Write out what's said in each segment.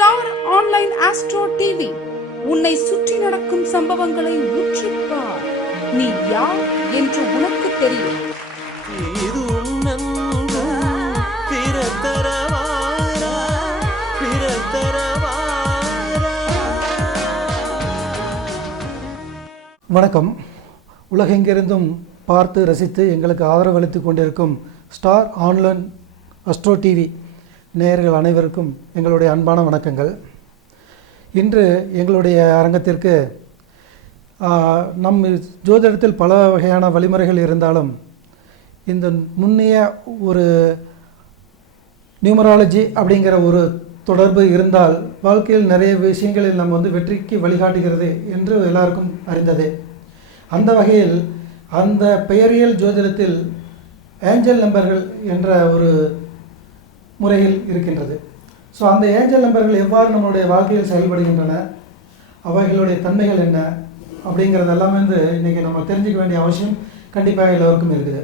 Star online astro TV உன்னை சுற்றி நடக்கும் சம்பவங்களை உற்றுப்பார். நீ யார் என்று உனக்கு தெரியும். வணக்கம். உலகெங்கிருந்தும் பார்த்து ரசித்து எங்களுக்கு ஆதரவளித்து கொண்டிருக்கும் ஸ்டார் ஆன்லைன் ஆஸ்ட்ரோ டிவி நேயர்கள் அனைவருக்கும் எங்களுடைய அன்பான வணக்கங்கள். இன்று எங்களுடைய அரங்கத்திற்கு நம் ஜோதிடத்தில் பல வகையான வழிமுறைகள் இருந்தாலும் இந்த நுண்ணிய ஒரு நியூமராலஜி அப்படிங்கிற ஒரு தொடர்பு இருந்தால் வாழ்க்கையில் நிறைய விஷயங்களில் நம்ம வெற்றிக்கு வழிகாட்டுகிறது என்று எல்லாருக்கும் அறிந்ததே. அந்த வகையில் அந்த பெயரியல் ஜோதிடத்தில் ஏஞ்சல் நம்பர்கள் என்ற ஒரு முறையில் இருக்கின்றது. ஸோ அந்த ஏஞ்சல் நம்பர்கள் எவ்வாறு நம்மளுடைய வாழ்க்கையில் செயல்படுகின்றன, அவைகளுடைய தன்மைகள் என்ன அப்படிங்கிறதெல்லாம் இன்றைக்கி நம்ம தெரிஞ்சிக்க வேண்டிய அவசியம் கண்டிப்பாக எல்லோருக்கும் இருக்குது.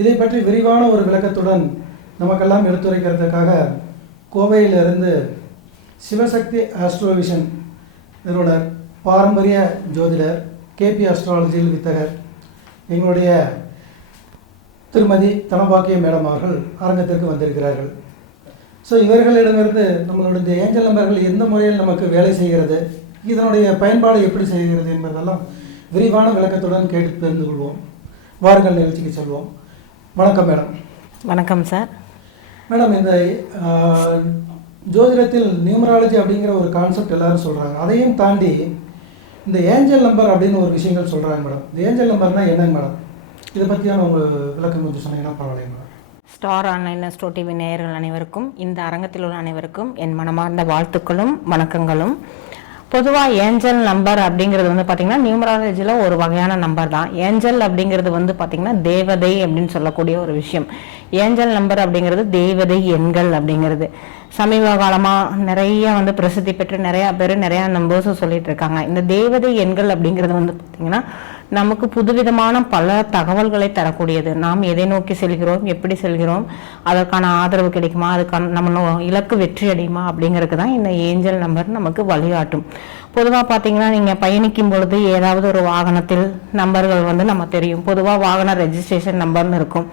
இதை பற்றி விரிவான ஒரு விளக்கத்துடன் நமக்கெல்லாம் எடுத்துரைக்கிறதுக்காக கோவையிலிருந்து சிவசக்தி ஆஸ்ட்ரோவிஷன் நிறுவனர், பாரம்பரிய ஜோதிடர், கேபி அஸ்ட்ராலஜியில் வித்தகர் எங்களுடைய திருமதி தனபாக்கிய மேடம் அவர்கள் அரங்கத்திற்கு வந்திருக்கிறார்கள். ஸோ இவர்களிடமிருந்து நம்மளுடைய ஏஞ்சல் நம்பர்கள் எந்த முறையில் நமக்கு வேலை செய்கிறது, இதனுடைய பயன்பாடு எப்படி செய்கிறது என்பதெல்லாம் விரிவான விளக்கத்துடன் கேட்டு தெரிந்து கொள்வோம். வாருங்கள், நிகழ்ச்சிக்கு செல்வோம். வணக்கம் மேடம். வணக்கம் சார். மேடம், இந்த ஜோதிடத்தில் நியூமராலஜி அப்படிங்கிற ஒரு கான்செப்ட் எல்லாரும் சொல்கிறாங்க. அதையும் தாண்டி இந்த ஏஞ்சல் நம்பர் அப்படின்னு ஒரு விஷயங்கள் சொல்கிறாங்க மேடம். இந்த ஏஞ்சல் நம்பர்னால் என்னங்க மேடம்? இதை பற்றியான உங்கள் விளக்கம் கொஞ்சம் சொன்னீங்கன்னா பரவாயில்லைங்க madam. Star online astro TV நேயர்கள் அனைவருக்கும், இந்த அரங்கத்தில் உள்ள அனைவருக்கும் என் மனமார்ந்த வாழ்த்துக்களும் வணக்கங்களும். பொதுவாக ஏஞ்சல் நம்பர் அப்படிங்கிறது பார்த்திங்கன்னா நியூமராலஜியில் ஒரு வகையான நம்பர் தான். ஏஞ்சல் அப்படிங்கிறது பார்த்திங்கன்னா தேவதை அப்படின்னு சொல்லக்கூடிய ஒரு விஷயம். ஏஞ்சல் நம்பர் அப்படிங்கிறது தேவதை எண்கள் அப்படிங்கிறது. சமீப காலமாக நிறைய பிரசித்தி பெற்று நிறையா பேர் நிறையா நம்பர்ஸும் சொல்லிட்டு இருக்காங்க. இந்த தேவதை எண்கள் அப்படிங்கிறது பார்த்திங்கன்னா நமக்கு புதுவிதமான பல தகவல்களை தரக்கூடியது. நாம் எதை நோக்கி செல்கிறோம், எப்படி செல்கிறோம், அதற்கான ஆதரவு கிடைக்குமா, அதுக்கான நம்ம இலக்கு வெற்றி அடையுமா அப்படிங்கிறதுக்கு தான் இந்த ஏஞ்சல் நம்பர் நமக்கு வழிகாட்டும். பொதுவாக பார்த்தீங்கன்னா நீங்கள் பயணிக்கும் பொழுது ஏதாவது ஒரு வாகனத்தில் நம்பர்கள் நம்ம தெரியும். பொதுவாக வாகன ரெஜிஸ்ட்ரேஷன் நம்பர்னு இருக்கும்.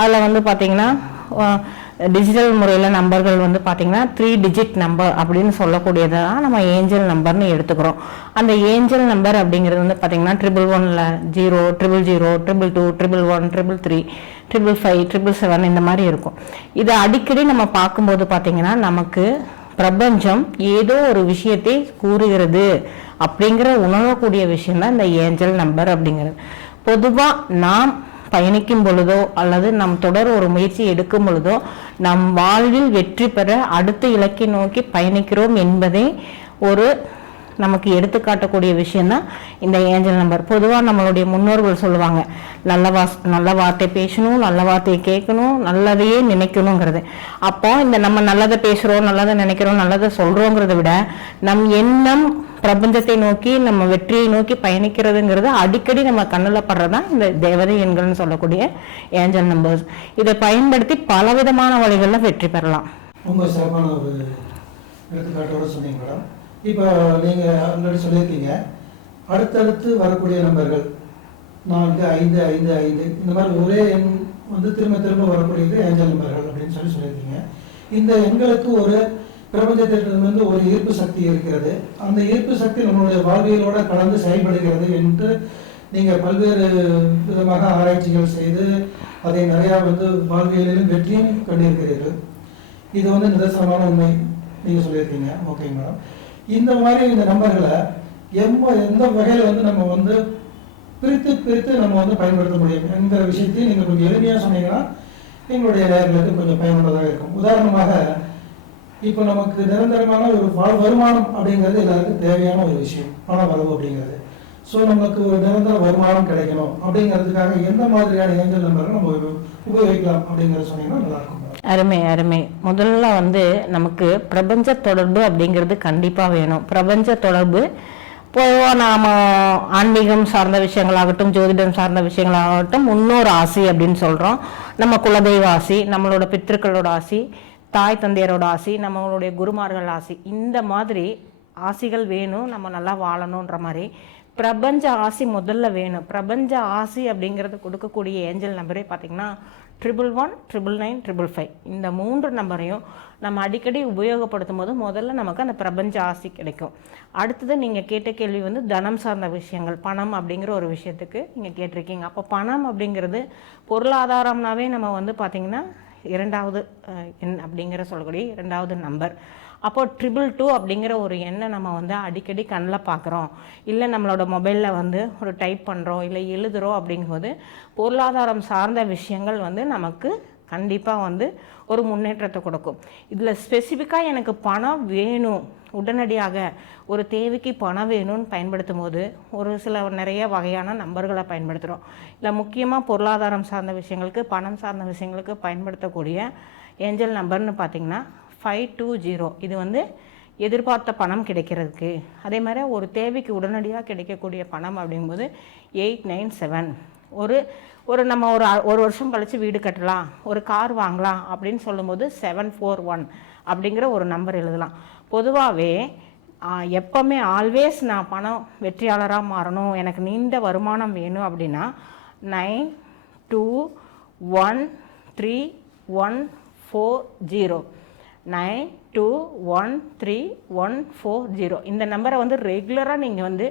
அதில் பார்த்தீங்கன்னா டிஜிட்டல் முறையில் நம்பர்கள் பார்த்தீங்கன்னா 3 டிஜிட் நம்பர் அப்படின்னு சொல்லக்கூடியது தான் நம்ம ஏஞ்சல் நம்பர்னு எடுத்துக்கிறோம். அந்த ஏஞ்சல் நம்பர் அப்படிங்கிறது பார்த்தீங்கன்னா 111 0 000 222 111 333 555 777 இந்த மாதிரி இருக்கும். இதை அடிக்கடி நம்ம பார்க்கும்போது பார்த்தீங்கன்னா நமக்கு பிரபஞ்சம் ஏதோ ஒரு விஷயத்தை கூறுகிறது அப்படிங்கிற உணரக்கூடிய விஷயம்தான் இந்த ஏஞ்சல் நம்பர் அப்படிங்கிறது. பொதுவாக நாம் பயணிக்கும் பொழுதோ அல்லது நம் தொடர் ஒரு முயற்சி எடுக்கும் பொழுதோ நம் வாழ்வில் வெற்றி பெற அடுத்த இலக்கை நோக்கி பயணிக்கிறோம் என்பதே ஒரு நமக்கு எடுத்துக்காட்டக்கூடிய விஷயம்தான் இந்த ஏஞ்சல் நம்பர். பொதுவாக நம்மளுடைய முன்னோர்கள் சொல்லுவாங்க, நல்ல வார்த்தை பேசணும், நல்ல வார்த்தையை கேட்கணும், நல்லதையே நினைக்கணுங்கிறது. அப்போ இந்த நம்ம நல்லதை பேசுகிறோம், நல்லதை நினைக்கிறோம், நல்லதை சொல்கிறோங்கிறத விட நம் எண்ணம் பிரபஞ்சத்தை நோக்கி நம்ம வெற்றியை நோக்கி பயணிக்கிறதுங்கிறது அடிக்கடி நம்ம கண்ணில் படுறதுதான் இந்த தேவதை எண்கள்னு சொல்லக்கூடிய ஏஞ்சல் நம்பர்ஸ். இதை பயன்படுத்தி பலவிதமான வழிகளில் வெற்றி பெறலாம். ரொம்ப சிறப்பான ஒரு எடுத்துக்காட்டோடு சொன்னீங்க மேடம். இப்போ நீங்கள் ஆல்ரெடி சொல்லியிருக்கீங்க, அடுத்தடுத்து வரக்கூடிய நம்பர்கள் 4 5 5 5 இந்த மாதிரி ஒரே எண் திரும்ப திரும்ப வரக்கூடியது ஏஞ்சல் நம்பர்கள் அப்படின்னு சொல்லியிருக்கீங்க. இந்த எண்களுக்கு ஒரு பிரபஞ்சத்திலிருந்து ஒரு ஈர்ப்பு சக்தி இருக்கிறது. அந்த ஈர்ப்பு சக்தி நம்மளுடைய வாழ்வியலோட கலந்து செயல்படுகிறது என்று நீங்கள் பல்வேறு விதமாக ஆராய்ச்சிகள் செய்து அதை நிறையா வாழ்வியலிலும் வெற்றியும் கண்டிருக்கிறீர்கள். இது நிதர்சனமான உண்மை நீங்கள் சொல்லியிருக்கீங்க. ஓகேங்க மேடம். இந்த மாதிரி இந்த நம்பர்களை எந்த வகையில் நம்ம பிரித்து நம்ம பயன்படுத்த முடியும் என்கிற விஷயத்தையும் நீங்கள் கொஞ்சம் எளிமையாக சொன்னீங்கன்னா எங்களுடைய நேயர்களுக்கு கொஞ்சம் பயனுள்ளதாக இருக்கும். உதாரணமாக, இப்போ நமக்கு நிரந்தரமான ஒரு வருமானம் அப்படிங்கிறது எல்லாருக்கும் தேவையான ஒரு விஷயம், பண வரவு அப்படிங்கிறது. ஸோ நமக்கு ஒரு நிரந்தர வருமானம் கிடைக்கணும் அப்படிங்கிறதுக்காக எந்த மாதிரியான ஏஞ்சல் நம்பரை நம்ம உபயோகிக்கலாம் அப்படிங்கிறத சொன்னீங்கன்னா நல்லாயிருக்கும். அருமை. முதல்ல நமக்கு பிரபஞ்ச தொடர்பு அப்படிங்கிறது கண்டிப்பாக வேணும். பிரபஞ்ச தொடர்பு பொதுவாக நாம் ஆன்மீகம் சார்ந்த விஷயங்களாகட்டும், ஜோதிடம் சார்ந்த விஷயங்களாகட்டும், முன்னோர் ஆசி அப்படின்னு சொல்கிறோம். நம்ம குலதெய்வ ஆசி, நம்மளோட பித்திருக்களோட ஆசி, தாய் தந்தையரோட ஆசி, நம்மளுடைய குருமார்கள் ஆசி, இந்த மாதிரி ஆசிகள் வேணும், நம்ம நல்லா வாழணுன்ற மாதிரி பிரபஞ்ச ஆசி முதல்ல வேணும். பிரபஞ்ச ஆசி அப்படிங்கிறது கொடுக்கக்கூடிய ஏஞ்சல் நம்பரே பார்த்திங்கன்னா 111, 999, 555. இந்த 3 நம்பரையும் நம்ம அடிக்கடி உபயோகப்படுத்தும் போது முதல்ல நமக்கு அந்த பிரபஞ்ச ஆசி கிடைக்கும். அடுத்தது நீங்கள் கேட்ட கேள்வி வந்து தனம் சார்ந்த விஷயங்கள், பணம் அப்படிங்கிற ஒரு விஷயத்துக்கு நீங்கள் கேட்டிருக்கீங்க. அப்போ பணம் அப்படிங்கிறது பொருளாதாரம்னாவே நம்ம வந்து பார்த்திங்கன்னா 2வது எண் அப்படிங்கிற சொல்லக்கூடிய 2வது நம்பர். அப்போது 222 அப்படிங்கிற ஒரு எண்ணை நம்ம வந்து அடிக்கடி கண்ணில் பார்க்குறோம், இல்லை நம்மளோட மொபைலில் வந்து ஒரு டைப் பண்ணுறோம், இல்லை எழுதுகிறோம். அப்படிங்கும்போது பொருளாதாரம் சார்ந்த விஷயங்கள் வந்து நமக்கு கண்டிப்பாக வந்து ஒரு முன்னேற்றத்தை கொடுக்கும். இதில் ஸ்பெசிஃபிக்காக எனக்கு பணம் வேணும், உடனடியாக ஒரு தேவைக்கு பணம் வேணும்னு பயன்படுத்தும் போது ஒரு சில நிறைய வகையான நம்பர்களை பயன்படுத்துகிறோம். இல்லை முக்கியமாக பொருளாதாரம் சார்ந்த விஷயங்களுக்கு, பணம் சார்ந்த விஷயங்களுக்கு பயன்படுத்தக்கூடிய ஏஞ்சல் நம்பர்னு பார்த்திங்கன்னா 520. இது வந்து எதிர்பார்த்த பணம் கிடைக்கிறதுக்கு. அதே மாதிரி ஒரு தேவைக்கு உடனடியாக கிடைக்கக்கூடிய பணம் அப்படிங்கும்போது 897. ஒரு நம்ம ஒரு வருஷம் கழித்து வீடு கட்டலாம், ஒரு கார் வாங்கலாம் அப்படின்னு சொல்லும்போது 741 அப்படிங்கிற ஒரு நம்பர் எழுதலாம். பொதுவாகவே எப்போவுமே ஆல்வேஸ் நான் பணம் வெற்றியாளராக மாறணும், எனக்கு நீண்ட வருமானம் வேணும் அப்படின்னா 921314 921314 இந்த நம்பரை வந்து ரெகுலராக நீங்கள் வந்து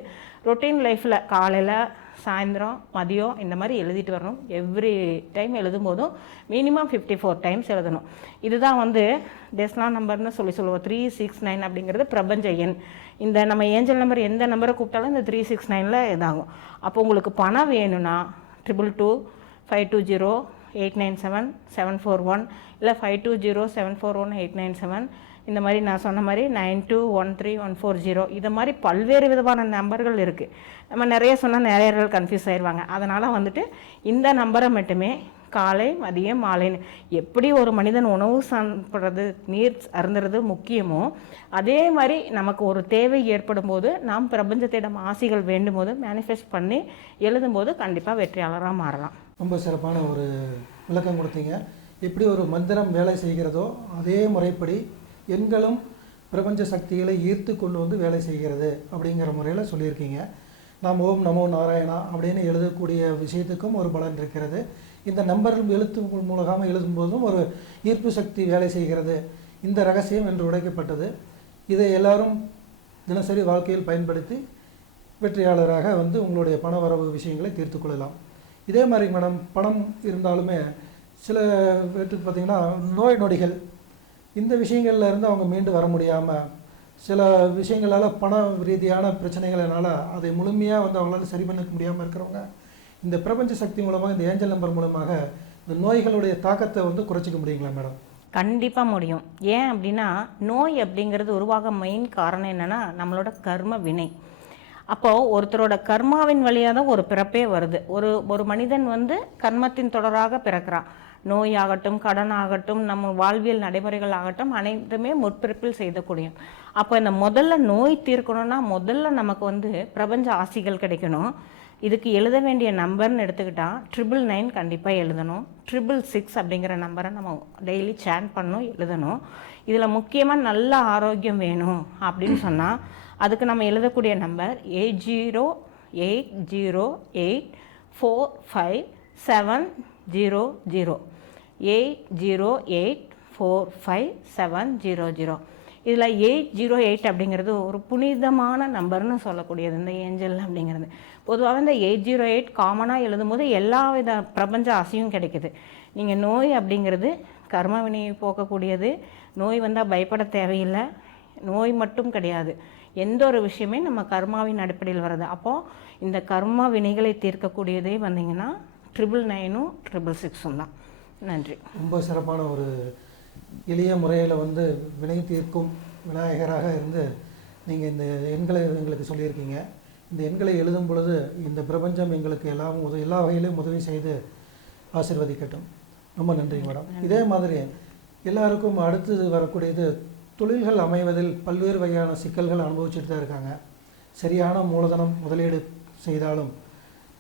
ரொட்டீன் லைஃப்பில் காலையில், சாயந்தரம், மதியம் இந்த மாதிரி எழுதிட்டு வரணும். எவ்ரி டைம் எழுதும் போதும் மினிமம் 54 டைம்ஸ் எழுதணும். இதுதான் வந்து டெஸ்லா நம்பர்னு சொல்லுவோம். 369 அப்படிங்கிறது பிரபஞ்ச எண். இந்த நம்ம ஏஞ்சல் நம்பர் எந்த நம்பரை கூப்பிட்டாலும் இந்த 369 இதாகும். அப்போ உங்களுக்கு பணம் வேணும்னா 222, 520, 897, 741 இல்லை 520, 741, 897 இந்த மாதிரி நான் சொன்ன மாதிரி 921314 இதை மாதிரி பல்வேறு விதமான நம்பர்கள் இருக்குது. நம்ம நிறைய சொன்னால் நிறைய பேர்கள் கன்ஃபியூஸ் ஆயிடுவாங்க. அதனால் வந்துட்டு இந்த நம்பரை மட்டுமே காலை, மதியம், மாலைன்னு எப்படி ஒரு மனிதன் உணவு சாப்பிட்றது, நீர் அருந்துறது முக்கியமோ அதே மாதிரி நமக்கு ஒரு தேவை ஏற்படும் போது நாம் பிரபஞ்சத்திடம் ஆசிகள் வேண்டும் போது மேனிஃபெஸ்ட் பண்ணி எழுதும்போது கண்டிப்பாக வெற்றியாளராக மாறலாம். ரொம்ப சிறப்பான ஒரு விளக்கம் கொடுத்தீங்க. எப்படி ஒரு மந்திரம் வேலை செய்கிறதோ அதே முறைப்படி எண்களும் பிரபஞ்ச சக்திகளை ஈர்த்து கொண்டு வந்து வேலை செய்கிறது அப்படிங்கிற முறையில் சொல்லியிருக்கீங்க. நாம் ஓம் நமோ நாராயணா அப்படின்னு எழுதக்கூடிய விஷயத்துக்கும் ஒரு பலன் இருக்கிறது. இந்த நம்பர் எழுத்து மூலமாக எழுதும்போதும் ஒரு ஈர்ப்பு சக்தி வேலை செய்கிறது. இந்த ரகசியம் என்று உடைக்கப்பட்டது. இதை எல்லாரும் தினசரி வாழ்க்கையில் பயன்படுத்தி வெற்றியாளராக வந்து உங்களுடைய பண வரவு விஷயங்களை தீர்த்து கொள்ளலாம். இதே மாதிரி மேடம், பணம் இருந்தாலுமே சில பேருக்கு பார்த்திங்கன்னா நோய் நொடிகள், இந்த விஷயங்கள்ல இருந்து அவங்க மீண்டு வர முடியாமல் சில விஷயங்களால் பண ரீதியான பிரச்சனைகளினால அதை முழுமையாக வந்து அவங்களால சரி பண்ணிக்க முடியாமல் இருக்கிறவங்க இந்த பிரபஞ்ச சக்தி மூலமாக, இந்த ஏஞ்சல் நம்பர் மூலமாக இந்த நோய்களுடைய தாக்கத்தை வந்து குறைச்சிக்க முடியுங்களா மேடம்? கண்டிப்பாக முடியும். ஏன் அப்படின்னா நோய் அப்படிங்கிறது உருவாக மெயின் காரணம் என்னென்னா நம்மளோட கர்ம வினை. அப்போது ஒருத்தரோட கர்மாவின் வழியாக தான் ஒரு பிறப்பே வருது. ஒரு மனிதன் வந்து கர்மத்தின் தொடராக பிறக்கிறான். நோய் ஆகட்டும், கடன் ஆகட்டும், நம்ம வாழ்வியல் நடைமுறைகள் ஆகட்டும், அனைத்துமே முற்பிறப்பில் செய்யக்கூடிய. அப்போ இந்த முதல்ல நோய் தீர்க்கணும்னா முதல்ல நமக்கு வந்து பிரபஞ்ச ஆசிகள் கிடைக்கணும். இதுக்கு எழுத வேண்டிய நம்பர்னு எடுத்துக்கிட்டால் 999 கண்டிப்பாக எழுதணும். 666 அப்படிங்கிற நம்பரை நம்ம டெய்லி சேன் பண்ணணும், எழுதணும். இதில் முக்கியமாக நல்ல ஆரோக்கியம் வேணும் அப்படின்னு சொன்னால் அதுக்கு நம்ம எழுதக்கூடிய நம்பர் 8080845700 80845700. இதில் 808 அப்படிங்கிறது ஒரு புனிதமான நம்பர்னு சொல்லக்கூடியது இந்த ஏஞ்சல் அப்படிங்கிறது. பொதுவாக இந்த 808 காமனாக எழுதும்போது எல்லா வித பிரபஞ்ச ஆசையும் கிடைக்குது. நீங்கள் நோய் அப்படிங்கிறது கர்ம வினையை போக்கக்கூடியது. நோய் வந்தால் பயப்பட தேவையில்லை. நோய் மட்டும் கிடையாது, எந்த ஒரு விஷயமே நம்ம கர்மாவின் அடிப்படையில் வருது. அப்போது இந்த கர்மா வினைகளை தீர்க்கக்கூடியதே வந்தீங்கன்னா 999ம் 666 தான். நன்றி. ரொம்ப சிறப்பான ஒரு எளிய முறையில் வந்து வினை தீர்க்கும் விநாயகராக இருந்து நீங்கள் இந்த எண்களை எங்களுக்கு சொல்லியிருக்கீங்க. இந்த எண்களை எழுதும் பொழுது இந்த பிரபஞ்சம் எங்களுக்கு எல்லா வகையிலும் உதவி செய்து ஆசீர்வதிக்கட்டும். ரொம்ப நன்றி மேடம். இதே மாதிரி எல்லாருக்கும் அடுத்து வரக்கூடியது தொழில்கள் அமைவதில் பல்வேறு வகையான சிக்கல்கள் அனுபவிச்சுட்டு தான் இருக்காங்க. சரியான மூலதனம் முதலீடு செய்தாலும்,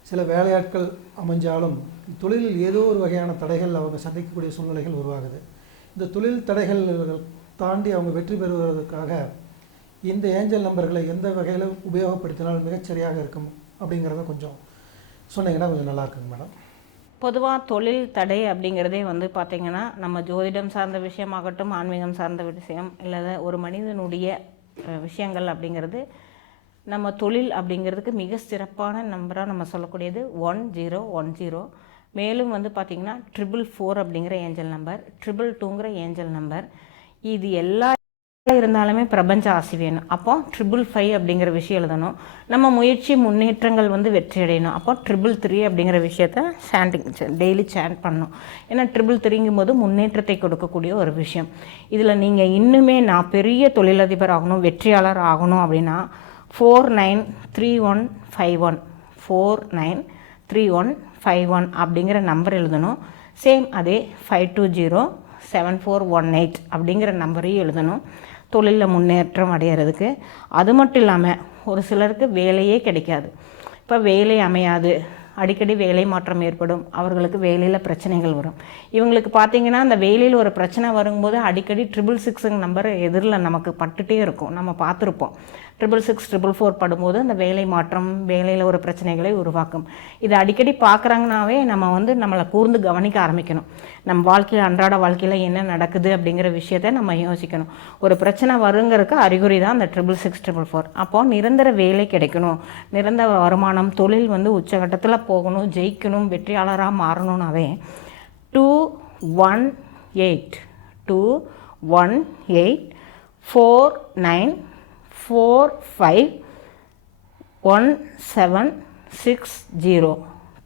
சில வேலையாட்கள் அமைஞ்சாலும் தொழிலில் ஏதோ ஒரு வகையான தடைகள் அவங்க சந்திக்கக்கூடிய சூழ்நிலைகள் உருவாகுது. இந்த தொழில் தடைகள் தாண்டி அவங்க வெற்றி பெறுவதற்காக இந்த ஏஞ்சல் நம்பர்களை எந்த வகையில் உபயோகப்படுத்தினால் மிகச்சரியாக இருக்கும் அப்படிங்கிறத கொஞ்சம் சொன்னீங்கன்னா கொஞ்சம் நல்லா இருக்குங்க மேடம். பொதுவாக தொழில் தடை அப்படிங்கிறதே வந்து பார்த்திங்கன்னா நம்ம ஜோதிடம் சார்ந்த விஷயமாகட்டும், ஆன்மீகம் சார்ந்த விஷயம், இல்லை ஒரு மனிதனுடைய விஷயங்கள் அப்படிங்கிறது நம்ம தொழில் அப்படிங்கிறதுக்கு மிக சிறப்பான நம்பராக நம்ம சொல்லக்கூடியது 1010. மேலும் வந்து பார்த்திங்கன்னா 444 அப்படிங்கிற ஏஞ்சல் நம்பர், 222ங்கிற ஏஞ்சல் நம்பர், இது எல்லா இருந்தாலுமே பிரபஞ்ச ஆசி வேணும். அப்போ 555 அப்படிங்கிற விஷயம் எழுதணும். நம்ம முயற்சி முன்னேற்றங்கள் வந்து வெற்றி அடையணும். அப்போ 333 அப்படிங்கிற விஷயத்த டெய்லி சேண்ட் பண்ணணும். ஏன்னா 333ங்கும் போது முன்னேற்றத்தை கொடுக்கக்கூடிய ஒரு விஷயம். இதில் நீங்கள் இன்னுமே நான் பெரிய தொழிலதிபர் ஆகணும், வெற்றியாளர் ஆகணும் அப்படின்னா 493151 493151 அப்படிங்கிற நம்பர் எழுதணும். சேம் அதே 5207418 அப்படிங்கிற நம்பரையும் எழுதணும் தொழிலில் முன்னேற்றம் அடையிறதுக்கு. அது மட்டும் இல்லாமல் ஒரு சிலருக்கு வேலையே கிடைக்காது. இப்போ வேலை அமையாது, அடிக்கடி வேலை மாற்றம் ஏற்படும், அவர்களுக்கு வேலையில் பிரச்சனைகள் வரும். இவங்களுக்கு பார்த்திங்கன்னா அந்த வேலையில் ஒரு பிரச்சனை வரும்போது அடிக்கடி 666 நம்பர் எதிரில் நமக்கு பட்டுகிட்டே இருக்கும், நம்ம பார்த்துருப்போம். 666 444 படும்போது அந்த வேலை மாற்றம், வேலையில் ஒரு பிரச்சனைகளை உருவாக்கும். இது அடிக்கடி பார்க்குறாங்கனாவே நம்ம வந்து நம்மளை கூர்ந்து கவனிக்க ஆரம்பிக்கணும். நம்ம வாழ்க்கையில், அன்றாட வாழ்க்கையில் என்ன நடக்குது அப்படிங்கிற விஷயத்தை நம்ம யோசிக்கணும். ஒரு பிரச்சனை வருங்கிறதுக்கு அறிகுறி தான் அந்த 666 444. அப்போது நிரந்தர வேலை கிடைக்கணும், நிரந்தர வருமானம், தொழில் வந்து உச்சகட்டத்தில் போகணும், ஜெயிக்கணும், வெற்றியாளராக மாறணும்னாவே 218 49451760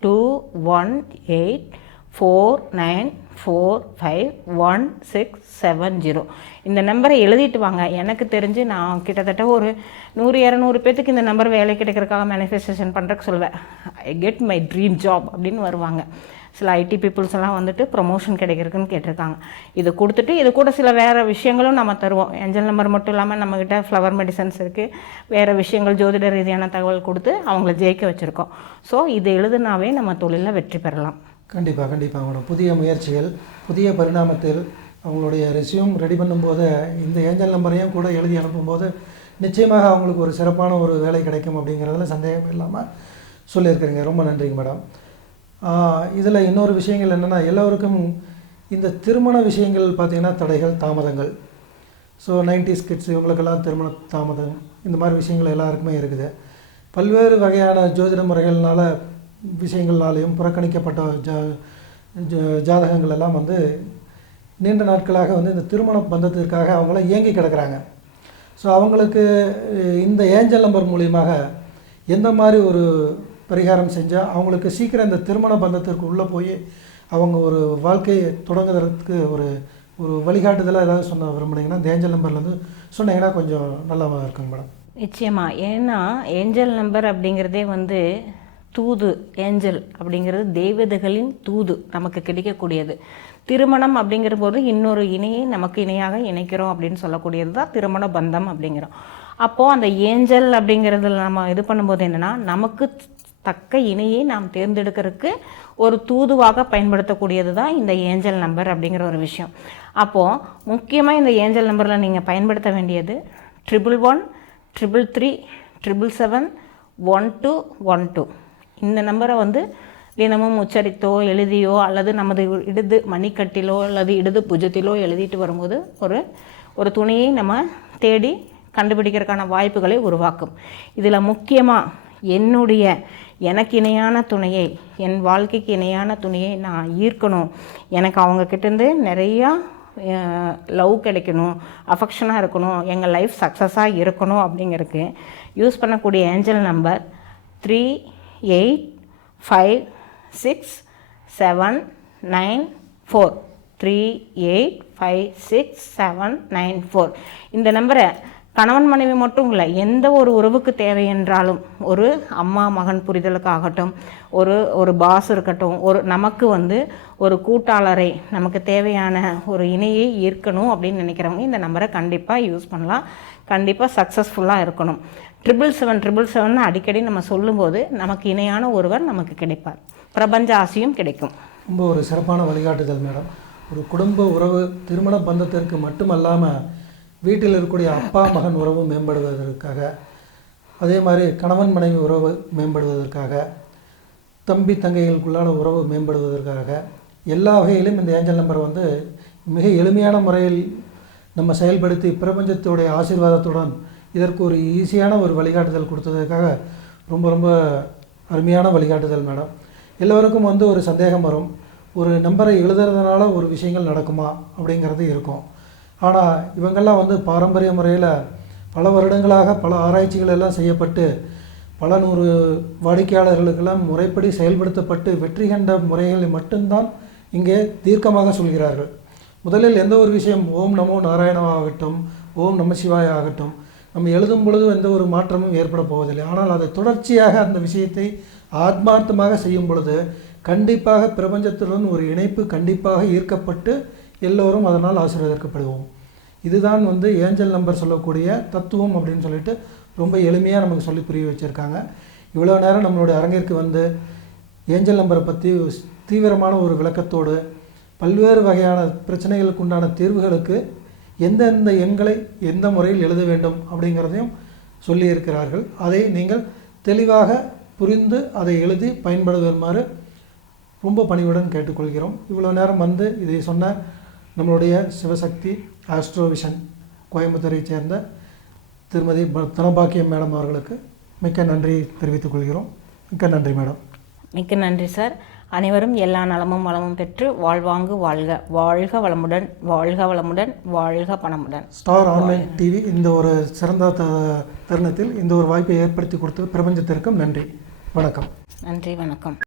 21849451670. இந்த நம்பரை எழுதிட்டு வாங்க. எனக்கு தெரிஞ்சு நான் கிட்டத்தட்ட ஒரு 100-200 பேர்த்துக்கு இந்த நம்பர் வேலை கிடைக்கிறதுக்காக மேனிஃபெஸ்டேஷன் பண்ணுறதுக்கு சொல்லுவேன். I get my dream job அப்படின்னு வருவாங்க. சில ஐடி பீப்புள்ஸ் எல்லாம் வந்துட்டு ப்ரொமோஷன் கிடைக்கிறதுக்குன்னு கேட்டிருக்காங்க. இது கொடுத்துட்டு இது கூட சில வேறு விஷயங்களும் நம்ம தருவோம். ஏஞ்சல் நம்பர் மட்டும் இல்லாமல் நம்மக்கிட்ட ஃப்ளவர் மெடிசன்ஸ் இருக்குது, வேறு விஷயங்கள், ஜோதிட ரீதியான தகவல் கொடுத்து அவங்கள ஜெயிக்க வச்சுருக்கோம். ஸோ இது எழுதுனாவே நம்ம தொழிலில் வெற்றி பெறலாம். கண்டிப்பாக அவங்களோட புதிய முயற்சிகள், புதிய பரிணாமத்தில் அவங்களுடைய ரெஸ்யூம் ரெடி பண்ணும்போது இந்த ஏஞ்சல் நம்பரையும் கூட எழுதி அனுப்பும்போது நிச்சயமாக அவங்களுக்கு ஒரு சிறப்பான ஒரு வேலை கிடைக்கும் அப்படிங்கிறதுல சந்தேகம் இல்லாமல் சொல்லியிருக்கிறீங்க. ரொம்ப நன்றிங்க மேடம். இதில் இன்னொரு விஷயங்கள் என்னென்னா, எல்லோருக்கும் இந்த திருமண விஷயங்கள் பார்த்திங்கன்னா தடைகள், தாமதங்கள். ஸோ 90s கிட்ஸ் இவங்களுக்கெல்லாம் திருமண தாமதம், இந்த மாதிரி விஷயங்கள் எல்லாருக்குமே இருக்குது. பல்வேறு வகையான ஜோதிட முறைகள்னால விஷயங்கள்னாலையும் புறக்கணிக்கப்பட்ட ஜாதகங்கள் எல்லாம் வந்து நீண்ட நாட்களாக வந்து இந்த திருமண பந்தத்திற்காக அவங்களாம் இயங்கி கிடக்கிறாங்க. ஸோ அவங்களுக்கு இந்த ஏஞ்சல் நம்பர் மூலியமாக எந்த மாதிரி ஒரு பரிகாரம் செஞ்சால் அவங்களுக்கு சீக்கிரம் இந்த திருமண பந்தத்திற்கு உள்ளே போய் அவங்க ஒரு வாழ்க்கையை தொடங்குறதுக்கு ஒரு ஒரு வழிகாட்டுதலாக ஏதாவது சொன்ன விரும்புனீங்கன்னா இந்த ஏஞ்சல் நம்பர்லேருந்து சொன்னீங்கன்னா கொஞ்சம் நல்லா இருக்குங்க மேடம். நிச்சயமாக. ஏன்னா ஏஞ்சல் நம்பர் அப்படிங்கிறதே வந்து தூது. ஏஞ்சல் அப்படிங்கிறது தெய்வதைகளின் தூது நமக்கு கிடைக்கக்கூடியது. திருமணம் அப்படிங்கிற போது இன்னொரு இணையை நமக்கு இணையாக இணைக்கிறோம் அப்படின்னு சொல்லக்கூடியது தான் திருமண பந்தம் அப்படிங்கிறோம். அப்போது அந்த ஏஞ்சல் அப்படிங்கிறதுல நம்ம இது பண்ணும்போது என்னென்னா, நமக்கு தக்க இணையை நாம் தேர்ந்தெடுக்கிறதுக்கு ஒரு தூதுவாக பயன்படுத்தக்கூடியது தான் இந்த ஏஞ்சல் நம்பர் அப்படிங்கிற ஒரு விஷயம். அப்போது முக்கியமாக இந்த ஏஞ்சல் நம்பரில் நீங்கள் பயன்படுத்த வேண்டியது 111 333 777 1212. இந்த நம்பரை வந்து தினமும் உச்சரித்தோ எழுதியோ அல்லது நமது இடது மணிக்கட்டிலோ அல்லது இடது புஜத்திலோ எழுதிட்டு வரும்போது ஒரு துணையை நம்ம தேடி கண்டுபிடிக்கிறதுக்கான வாய்ப்புகளை உருவாக்கும். இதில் முக்கியமாக எனக்கு இணையான துணையை, என் வாழ்க்கைக்கு இணையான துணையை நான் ஈர்க்கணும், எனக்கு அவங்கக்கிட்டேருந்து நிறையா லவ் கிடைக்கணும், அஃபெக்ஷனாக இருக்கணும், எங்கள் லைஃப் சக்ஸஸாக இருக்கணும் அப்படிங்கிறதுக்கு யூஸ் பண்ணக்கூடிய ஏஞ்சல் நம்பர் 38567994 38567994. இந்த நம்பரை கணவன் மனைவி மட்டும் இல்லை, எந்த ஒரு உறவுக்கு தேவை என்றாலும், ஒரு அம்மா மகன் புரிதலுக்காகட்டும், ஒரு பாஸ் இருக்கட்டும், நமக்கு வந்து ஒரு கூட்டாளரை, நமக்கு தேவையான ஒரு இணையை ஈர்க்கணும் அப்படின்னு நினைக்கிறவங்க இந்த நம்பரை கண்டிப்பாக யூஸ் பண்ணலாம். கண்டிப்பாக சக்ஸஸ்ஃபுல்லாக இருக்கணும். 777 அடிக்கடி நம்ம சொல்லும்போது நமக்கு இணையான ஒருவர் நமக்கு கிடைப்பார், பிரபஞ்ச ஆசையும் கிடைக்கும். ரொம்ப ஒரு சிறப்பான வழிகாட்டுதல் மேடம். ஒரு குடும்ப உறவு திருமண பந்தத்திற்கு மட்டுமல்லாமல் வீட்டில் இருக்கக்கூடிய அப்பா மகன் உறவு மேம்படுவதற்காக, அதே மாதிரி கணவன் மனைவி உறவு மேம்படுவதற்காக, தம்பி தங்கைகளுக்குள்ளான உறவு மேம்படுவதற்காக எல்லா வகையிலும் இந்த ஏஞ்சல் நம்பர் வந்து மிக எளிமையான முறையில் நம்ம செயல்படுத்தி பிரபஞ்சத்துடைய ஆசீர்வாதத்துடன் இதற்கு ஒரு ஈஸியான ஒரு வழிகாட்டுதல் கொடுத்ததுக்காக ரொம்ப ரொம்ப அருமையான வழிகாட்டுதல் மேடம். எல்லோருக்கும் வந்து ஒரு சந்தேகம் வரும், ஒரு நம்பரை எழுதுறதுனால ஒரு விஷயங்கள் நடக்குமா அப்படிங்கிறது இருக்கும். ஆனால் இவங்கெல்லாம் வந்து பாரம்பரிய முறையில் பல வருடங்களாக பல ஆராய்ச்சிகள் எல்லாம் செய்யப்பட்டு பல நூறு வாடிக்கையாளர்களுக்கெல்லாம் முறைப்படி செயல்படுத்தப்பட்டு வெற்றி கண்ட முறைகளை மட்டும்தான் இங்கே தீர்க்கமாக சொல்கிறார்கள். முதலில் எந்த ஒரு விஷயம் ஓம் நமோ நாராயணமாகட்டும், ஓம் நம சிவாய ஆகட்டும், நம்ம எழுதும் பொழுது எந்த ஒரு மாற்றமும் ஏற்பட போவதில்லை. ஆனால் அதை தொடர்ச்சியாக அந்த விஷயத்தை ஆத்மார்த்தமாக செய்யும் பொழுது கண்டிப்பாக பிரபஞ்சத்துடன் ஒரு இணைப்பு கண்டிப்பாக ஈர்க்கப்பட்டு எல்லோரும் அதனால் ஆசீர்வதிக்கப்படுவோம். இதுதான் வந்து ஏஞ்சல் நம்பர் சொல்லக்கூடிய தத்துவம் அப்படின்னு சொல்லிட்டு ரொம்ப எளிமையாக நமக்கு சொல்லி புரிய வச்சுருக்காங்க. இவ்வளோ நேரம் நம்மளுடைய அரங்கிற்கு வந்து ஏஞ்சல் நம்பரை பற்றி தீவிரமான ஒரு விளக்கத்தோடு பல்வேறு வகையான பிரச்சனைகளுக்கு உண்டான தீர்வுகளுக்கு எந்தெந்த எண்களை எந்த முறையில் எழுத வேண்டும் அப்படிங்கிறதையும் சொல்லியிருக்கிறார்கள். அதை நீங்கள் தெளிவாக புரிந்து அதை எழுதி பயன்படுத்துமாறு ரொம்ப பணிவுடன் கேட்டுக்கொள்கிறோம். இவ்வளோ நேரம் வந்து இதை சொன்ன நம்மளுடைய சிவசக்தி ஆஸ்ட்ரோவிஷன் கோயம்புத்தூரை சேர்ந்த திருமதி தனபாக்கியம் மேடம் அவர்களுக்கு மிக்க நன்றி தெரிவித்துக் கொள்கிறோம். மிக்க நன்றி மேடம். மிக்க நன்றி சார். அனைவரும் எல்லா நலமும் வளமும் பெற்று வாழ்வாங்கு வாழ்க. வாழ்க வளமுடன், வாழ்க வளமுடன், வாழ்க பணமுடன். ஸ்டார் ஆன்லைன் டிவி இந்த ஒரு சிறந்த தருணத்தில் இந்த ஒரு வாய்ப்பை ஏற்படுத்தி கொடுத்தது பிரபஞ்சத்திற்கும் நன்றி. வணக்கம். நன்றி, வணக்கம்.